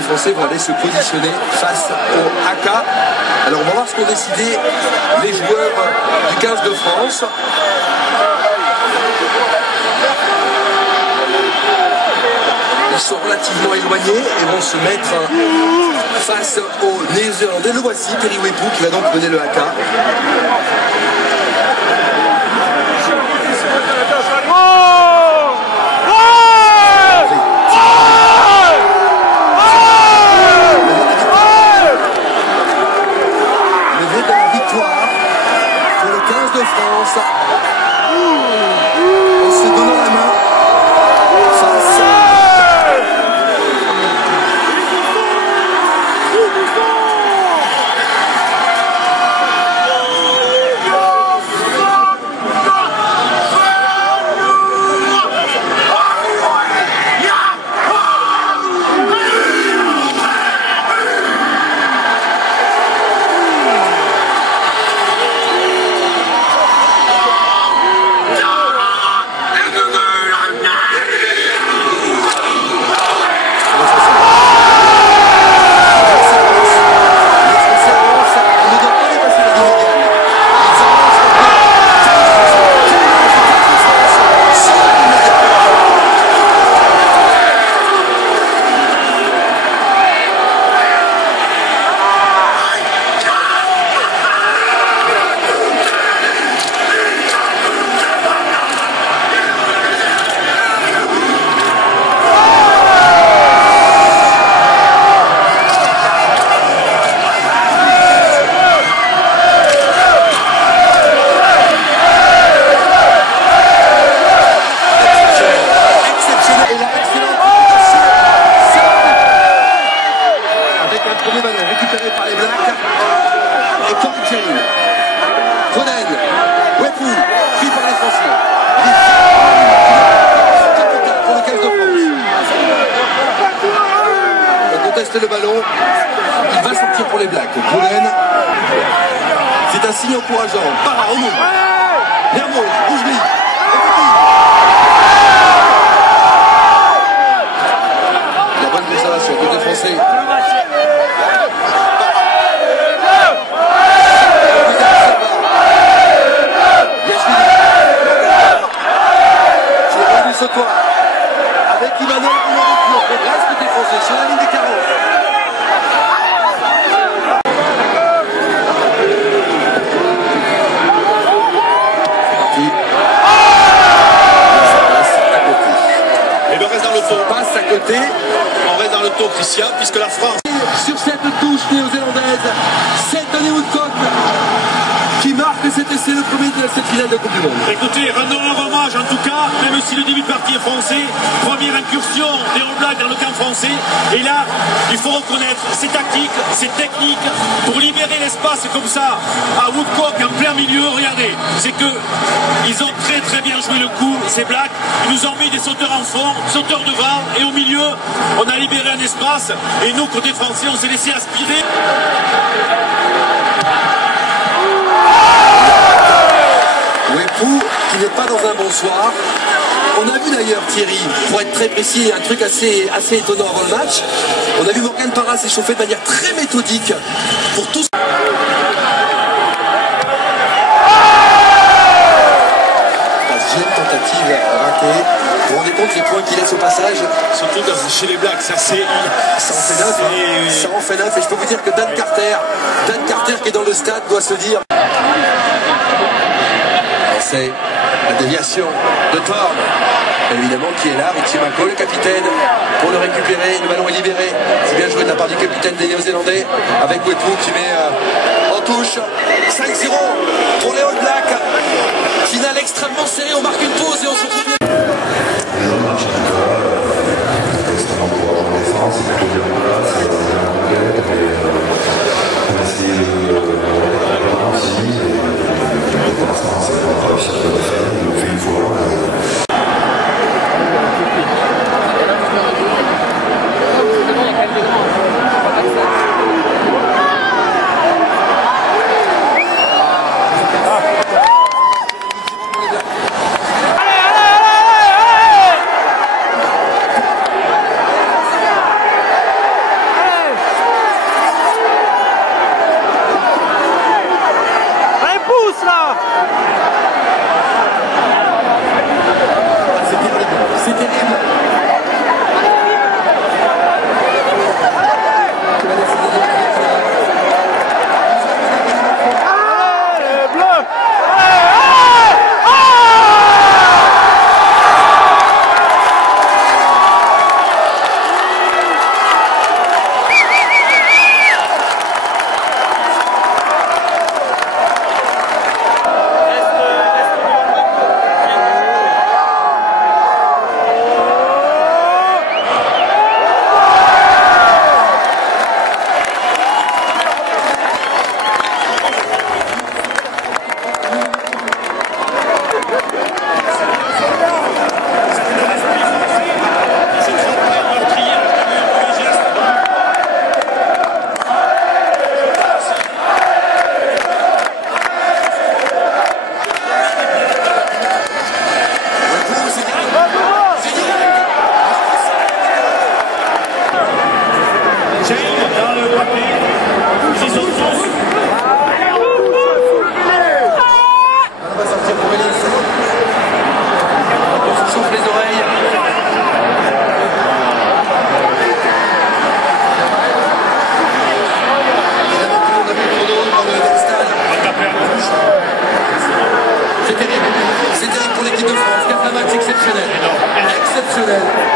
les Français vont aller se positionner face au AK. Alors on va voir ce qu'ont décidé les joueurs du 15 de France. Ils sont relativement éloignés et vont se mettre face aux Néo-Zélandais. Le voici, Perry Wepu, qui va donc mener le AK. Le ballon, il va sortir pour les Blacks. Boulen, c'est un signe encourageant. Para, au bout. Nermo, Rouge-Lee. La bonne conservation, côté français. Avec Ivanov, on progresse côté français sur la ligne des 40. Passe à côté. On reste dans le taux, Christian, puisque la France... Sur cette touche néo-zélandaise, c'est Tony Woodcock qui marque cet essai, le premier de cette finale de Coupe du Monde. Écoutez, rendons un hommage en tout cas, même si le début de partie est français, première incursion des All Blacks dans le camp français, et là, il faut reconnaître, c'est tactique, c'est technique, pour libérer l'espace comme ça, à Woodcock en plein milieu, regardez, c'est que ils ont très très bien joué le coup, ces Blacks, ils nous ont mis des sauteurs en fond, sauteurs devant, et au milieu, on a libéré un espace, et nous, côté français, on s'est laissé aspirer. Wepu qui n'est pas dans un bon soir. On a vu d'ailleurs Thierry, pour être très précis, un truc assez étonnant avant le match. On a vu Morgan Parra s'échauffer de manière très méthodique pour tous. Deuxième tentative ratée. Vous vous rendez compte les points qu'il laisse au passage? Surtout chez les Blacks, ça c'est... Ça en fait neuf. Et je peux vous dire que Dan Carter qui est dans le stade doit se dire... C'est la déviation de Thorne, évidemment, qui est là, Richie McCaw, le capitaine, pour le récupérer. Le ballon est libéré. C'est bien joué de la part du capitaine des Néo-Zélandais, avec Wepu qui met en touche. 5-0 pour les All Blacks. Finale extrêmement serrée. On marque une pause et on se retrouve. paquet. Ils sont tous. On va sortir pour Mélis. On se chauffe les oreilles. Évidemment, tout le monde a vu le chrono dans le stade. On va taper à gauche. C'est terrible. C'est terrible pour l'équipe de France qui a fait un match exceptionnel. Exceptionnel.